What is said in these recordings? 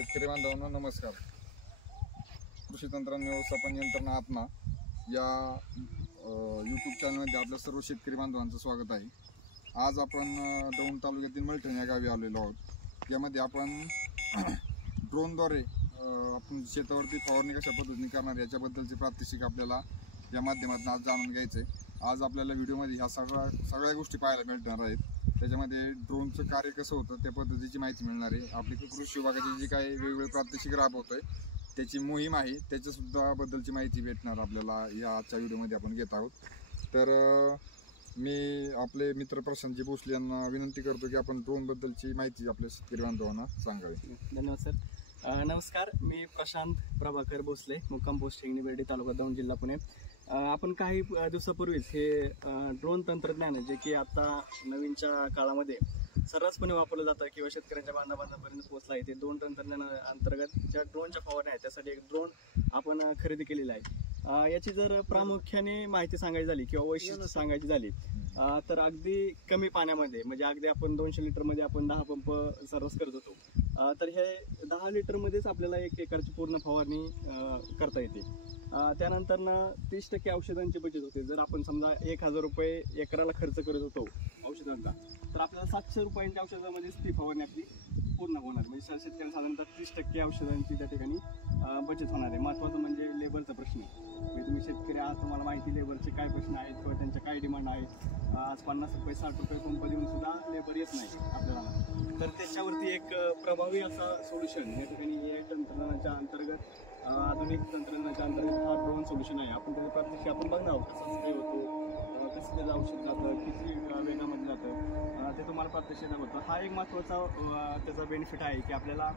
शेतकरी बांधवांनो नमस्कार. कृषी तंत्रज्ञान व्यवस्थापन यंत्रणा आत्मा या यूट्यूब चॅनलमध्ये आपल्या सर्व शेतकरी बांधवांचं स्वागत आहे. आज आपण दौंड तालुक्यातील मलठण या गावी आलेलो आहोत. यामध्ये आपण ड्रोनद्वारे आपण शेतावरती फवारणी कशा पद्धतीने करणार याच्याबद्दलचे प्रात्यक्षिक आपल्याला या माध्यमातून आज जाणून घ्यायचे. आज आपल्याला व्हिडिओमध्ये ह्या सगळ्या गोष्टी पाहायला मिळणार आहेत. त्याच्यामध्ये ड्रोनचं कार्य कसं होतं त्या पद्धतीची माहिती मिळणार आहे. आपली कृषी विभागाची जी काही वेगवेगळे प्रात्यक्षिक राबवतोय त्याची मोहीम आहे त्याच्यासुद्धा बद्दलची माहिती भेटणार आपल्याला या आजच्या व्हिडिओमध्ये आपण घेत आहोत. तर मी आपले मित्र प्रशांतजी भोसले यांना विनंती करतो की आपण ड्रोनबद्दलची माहिती आपल्या शेतकरी बांधवांना सांगावी. धन्यवाद सर. नमस्कार, मी प्रशांत प्रभाकर भोसले, मुक्काम पोस्ट हिंगणी बेर्डी, तालुका दौंड, जिल्हा पुणे. आपण काही दिवसापूर्वीच हे ड्रोन तंत्रज्ञान जे की आता नवीनच्या काळामध्ये सर्रासपणे वापरलं जातं किंवा शेतकऱ्यांच्या बांधाबांधापर्यंत पोहोचलं आहे, ते ड्रोन तंत्रज्ञान अंतर्गत ज्या ड्रोनच्या फवारण्या आहेत त्यासाठी एक ड्रोन आपण खरेदी केलेला आहे. याची जर प्रामुख्याने माहिती सांगायची झाली किंवा वैशिष्ट्य सांगायची झाली तर अगदी कमी पाण्यामध्ये, म्हणजे अगदी आपण 200 लिटरमध्ये आपण 10 पंप सर्रास करत होतो, तर हे 10 लिटरमध्येच आपल्याला 1 एकरची पूर्ण फवारणी करता येते. त्यानंतर 30% औषधांची बचत होते. जर आपण समजा 1000 रुपये एकराला खर्च करत होतो औषधांचा, तर आपल्याला 700 रुपयांच्या औषधामध्येच ती फवारणी आपली पूर्ण होणार. म्हणजे शेतकऱ्यांना साधारणतः 30% औषधांची त्या ठिकाणी बचत होणार आहे. महत्त्वाचं म्हणजे लेबरचा प्रश्न. म्हणजे तुम्ही शेतकरी आहात, तुम्हाला माहिती लेबरचे काय प्रश्न आहेत किंवा त्यांच्या काय डिमांड आहेत. आज 50 रुपये 60 रुपये पंप देऊन सुद्धा लेबर येत नाही आपल्याला. तर त्याच्यावरती एक प्रभावी असा सोल्युशन या ठिकाणी या तंत्रज्ञानाच्या अंतर्गत, आधुनिक तंत्रज्ञानाच्या अंतर्गत हा ड्रोन सोल्युशन आहे. आपण त्याच्या प्रात्यक्षिक आपण बघणार आहोत, कसा स्प्रे होतो, कसं त्याचं औषध जातं, किती वेगामध्ये जातं, ते तुम्हाला प्रात्यक्षिक दाखवतं. हा एक महत्त्वाचा त्याचा बेनिफिट आहे की आपल्याला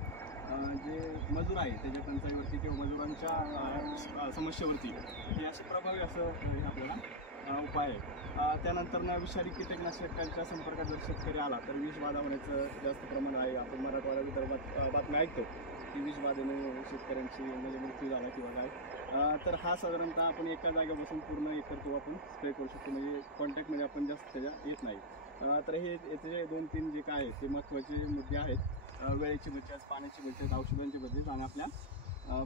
जे मजूर आहे त्याच्या टंचाईवरती किंवा मजुरांच्या समस्येवरती हे असे प्रभावी असं हे आपल्याला उपाय आहे. त्यानंतर विषारी कीटकनाशकांच्या संपर्कात जर शेतकरी आला तर विषबाधा होण्याचं जास्त प्रमाण आहे. आपण मराठवाडा विदर्भात बातम्या ऐकतो की विषबाधेने शेतकऱ्यांची म्हणजे मृत्यू झाला किंवा काय. तर हा साधारणतः आपण एका जागेपासून पूर्ण एकर तो आपण स्प्रे करू शकतो, म्हणजे कॉन्टॅक्टमध्ये आपण जास्त त्याच्या येत नाही. तर हे याचे 2-3 जे काय आहेत ते महत्त्वाचे मुद्दे आहेत. वेळेची बचत, पाण्याची बचत, औषधांची बचत आणि आपल्या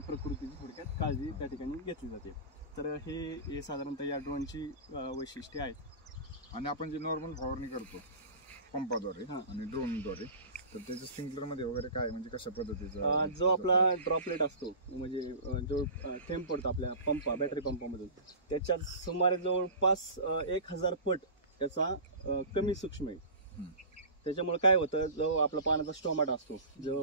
प्रकृतीची थोडक्यात काळजी त्या ठिकाणी घेतली जाते. तर हे साधारणतः या ड्रोनची वैशिष्ट्ये आहेत. आणि आपण जे नॉर्मल फवारणी करतो पंपाद्वारे आणि ड्रोनद्वारे, तर त्याच्या स्प्रिंकलरमध्ये वगैरे काय, म्हणजे कशा पद्धतीचा जो आपला ड्रॉपलेट असतो, म्हणजे जो थेंब पडतो आपल्या बॅटरी पंपामधून, त्याच्यात सुमारे जवळपास 1000 पट त्याचा कमी सूक्ष्म आहे. त्याच्यामुळे काय होतं, जो आपला पाण्याचा स्टोमाटा असतो, जो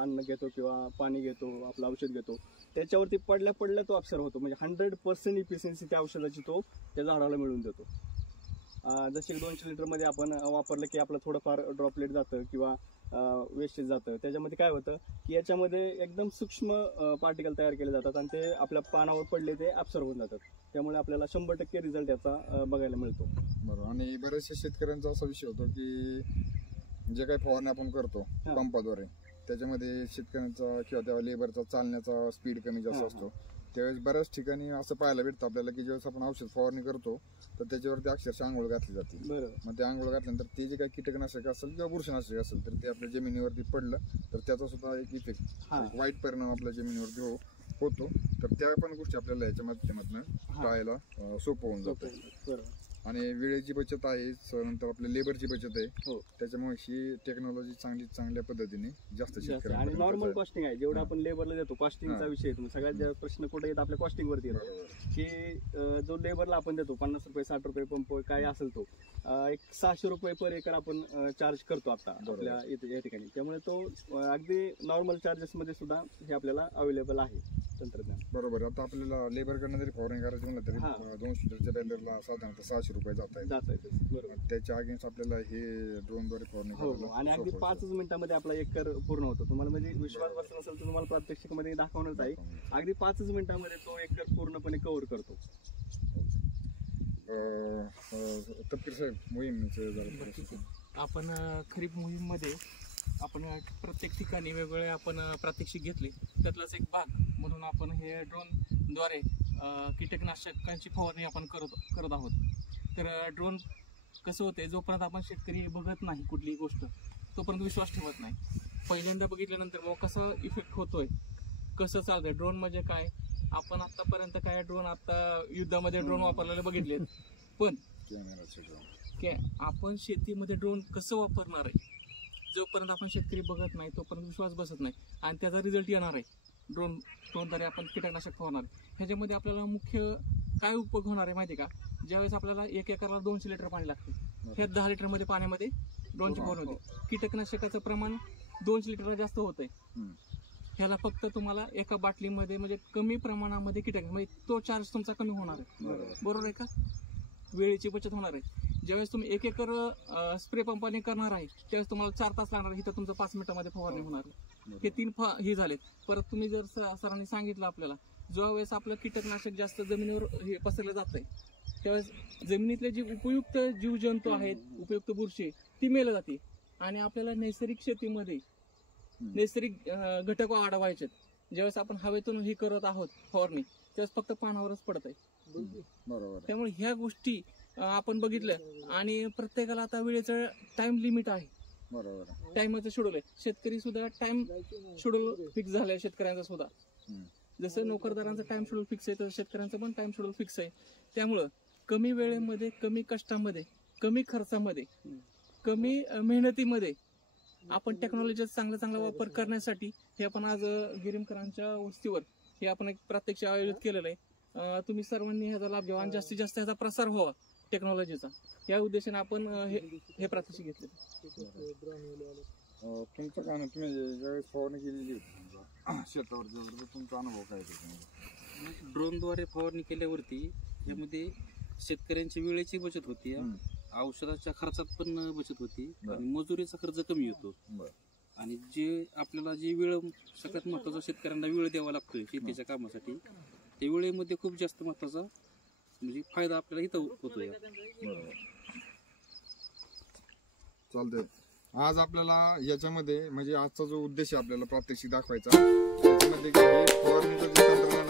अन्न घेतो किंवा पाणी घेतो, आपलं औषध घेतो, त्याच्यावरती पडल्या तो ऑब्झर्व होतो. म्हणजे 100% इफिशियन्सी त्या औषधाची तो त्या झाडाला मिळवून देतो. जसे 200 लिटरमध्ये आपण वापरलं की आपलं थोडंफार ड्रॉपलेट जातं किंवा वेस्टेज जातं. त्याच्यामध्ये काय होतं की याच्यामध्ये एकदम सूक्ष्म पार्टिकल तयार केले जातात आणि ते आपल्या पानावर पडले ते ॲब्सॉर्ब होऊन जातात. त्यामुळे आपल्याला 100% रिझल्ट याचा बघायला मिळतो. बरोबर. आणि बऱ्याचशा शेतकऱ्यांचा असा विषय होतो की जे काही फवारणी आपण करतो पंपाद्वारे, त्याच्यामध्ये शेतकऱ्यांचा किंवा त्या लेबरचा चालण्याचा स्पीड कमी जास्त असतो. त्यावेळेस बऱ्याच ठिकाणी असं पाहायला भेटतं आपल्याला की ज्यावेळेस आपण औषध फवारणी करतो तर त्याच्यावरती अक्षरशः आंघोळ घातली जाते. मग ते आंघोळ घातल्यानंतर ते जे काही कीटकनाशक असेल किंवा बुरशीनाशक असेल तर ते आपल्या जमिनीवरती पडलं तर त्याचा सुद्धा एक इफेक्ट, वाईट परिणाम आपल्या जमिनीवरती होतो. तर त्या पण गोष्टी आपल्याला याच्या माध्यमातून पाहायला सोपं होऊन जातं. आणि वेळेची बचत आहे, नंतर आपल्या लेबरची बचत आहे. त्याच्यामुळे ही टेक्नॉलॉजी चांगल्या पद्धतीने जास्त शेतकऱ्यांना. आणि नॉर्मल कॉस्टिंग आहे, जेवढं आपण लेबरला देतो कॉस्टिंगचा विषय सगळ्यात प्रश्न कुठे येत आपल्या कॉस्टिंगवरती येतो की जो लेबरला आपण देतो 50 रुपये 60 रुपये पंप काय असेल तो एक 600 रुपये पर एकर आपण चार्ज करतो आता आपल्या या ठिकाणी. त्यामुळे तो अगदी नॉर्मल चार्जेसमध्ये सुद्धा हे आपल्याला अवेलेबल आहे तंत्रज्ञान. बरोबर. आता आपल्याला लेबरकडनं जरी फवारणी करायची म्हणलं तरी 200 लिटरच्या बॅलरला साधारणतः 600 रुपये जात आहेत. बरोबर. त्याच्या अगेन्स्ट आपल्याला हे ड्रोनद्वारे फवारणी करायला आणि अगदी 5 मिनिटांमध्ये आपला एकर पूर्ण होतो. तुम्हाला म्हणजे विश्वास बसला नसेल तर तुम्हाला प्रात्यक्षिकमध्ये दाखवणच आहे. अगदी 5 मिनिटांमध्ये तो एकर पूर्णपणे कव्हर करतो. तपकीर साहेब, मोहीम आपण खरीप मोहीममध्ये आपण प्रत्येक ठिकाणी वेगवेगळे आपण प्रात्यक्षिक घेतले. त्यातलाच एक भाग म्हणून आपण हे ड्रोनद्वारे कीटकनाशकांची फवारणी आपण करत आहोत. तर ड्रोन कसं होते, जोपर्यंत आपण शेतकरी बघत नाही कुठलीही गोष्ट तोपर्यंत विश्वास ठेवत नाही. पहिल्यांदा बघितल्यानंतर मग कसा इफेक्ट होतोय, कसं चालतंय ड्रोन म्हणजे काय. आपण आतापर्यंत काय ड्रोन आता युद्धामध्ये ड्रोन वापरलेले बघितलेत, पण आपण शेतीमध्ये ड्रोन कसं वापरणार आहे, जोपर्यंत आपण शेतकरी बघत नाही तोपर्यंत विश्वास बसत नाही. आणि त्याचा रिझल्ट येणार आहे. ड्रोनद्वारे आपण कीटकनाशक फवारणार. ह्याच्यामध्ये आपल्याला मुख्य काय उपयोग होणार आहे माहिती आहे का? ज्यावेळेस आपल्याला 1 एकरला 200 लिटर पाणी लागते, ह्या 10 लिटरमध्ये पाण्यामध्ये ड्रोनची फवारणी होते. कीटकनाशकाचं प्रमाण 200 लिटरला जास्त होतंय. ह्याला फक्त तुम्हाला एका बाटलीमध्ये म्हणजे कमी प्रमाणामध्ये कीटकनाशक, म्हणजे तो चार्ज तुमचा कमी होणार आहे. बरोबर आहे का? वेळेची बचत होणार आहे. ज्यावेळेस तुम्ही 1 एकर स्प्रे पंपाने करणार आहे त्यावेळेस तुम्हाला 4 तास लागणार आहे, इथं तुमचं 5 मिनिटामध्ये फवारणी होणार आहे. हे 3 हे झालेत. परत तुम्ही जर सरांनी सांगितलं आपल्याला, ज्यावेळेस आपलं कीटकनाशक जास्त जमिनीवर हे पसरलं जातंय त्यावेळेस जमिनीतले जे उपयुक्त जीवजंतू आहेत, उपयुक्त बुरशी, ती मेलं जाते. आणि आपल्याला नैसर्गिक शेतीमध्ये नैसर्गिक घटक वाढवायचे. ज्यावेळेस आपण हवेतून हे करत आहोत फवारणी, त्यावेळेस फक्त पानावरच पडत आहे. बरोबर. त्यामुळे ह्या गोष्टी आपण बघितलं. आणि प्रत्येकाला आता वेळेचं टाइम लिमिट आहे. बरोबर. टाइमचं शेड्यूल आहे. शेतकरी सुद्धा टाइम शेड्यूल फिक्स झालंय शेतकऱ्यांचा सुद्धा. जसं नोकरदारांचं टाइम शेड्यूल फिक्स आहे, तसं शेतकऱ्यांचं पण टाइम शेड्यूल फिक्स आहे. त्यामुळं कमी वेळेमध्ये, कमी कष्टामध्ये, कमी खर्चामध्ये, कमी मेहनतीमध्ये आपण टेक्नॉलॉजीचा चांगला वापर करण्यासाठी हे आपण आज गिरीमकरांच्या वस्तीवर हे आपण एक प्रात्यक्षिक आयोजित केलेलं आहे. तुम्ही सर्वांनी ह्याचा लाभ घ्यावा आणि जास्तीत जास्त ह्याचा प्रसार व्हावा टेक्नॉलॉजीचा, या उद्देशाने आपण हे प्रात्यक्षिक घेतले. तुमचं काय, तुम्ही ज्यावेळेस फवारणी केलेली शेतावर, तुमचा अनुभव काय? ड्रोनद्वारे फवारणी केल्यावरती यामध्ये शेतकऱ्यांच्या वेळेची बचत होती, औषधाच्या खर्चात पण बचत होती आणि मजुरीचा खर्च कमी होतो. आणि जे आपल्याला जी वेळ सगळ्यात महत्वाचा शेतकऱ्यांना वेळ द्यावा लागतोय शेतीच्या कामासाठी, त्या वेळेमध्ये खूप जास्त महत्वाचा म्हणजे फायदा आपल्याला इथं होतोय. चालतंय. आज आपल्याला याच्यामध्ये म्हणजे आजचा जो उद्देश आहे आपल्याला प्रात्यक्षिक दाखवायचा, त्याच्यामध्ये फवारणीचं जे तंत्रज्ञान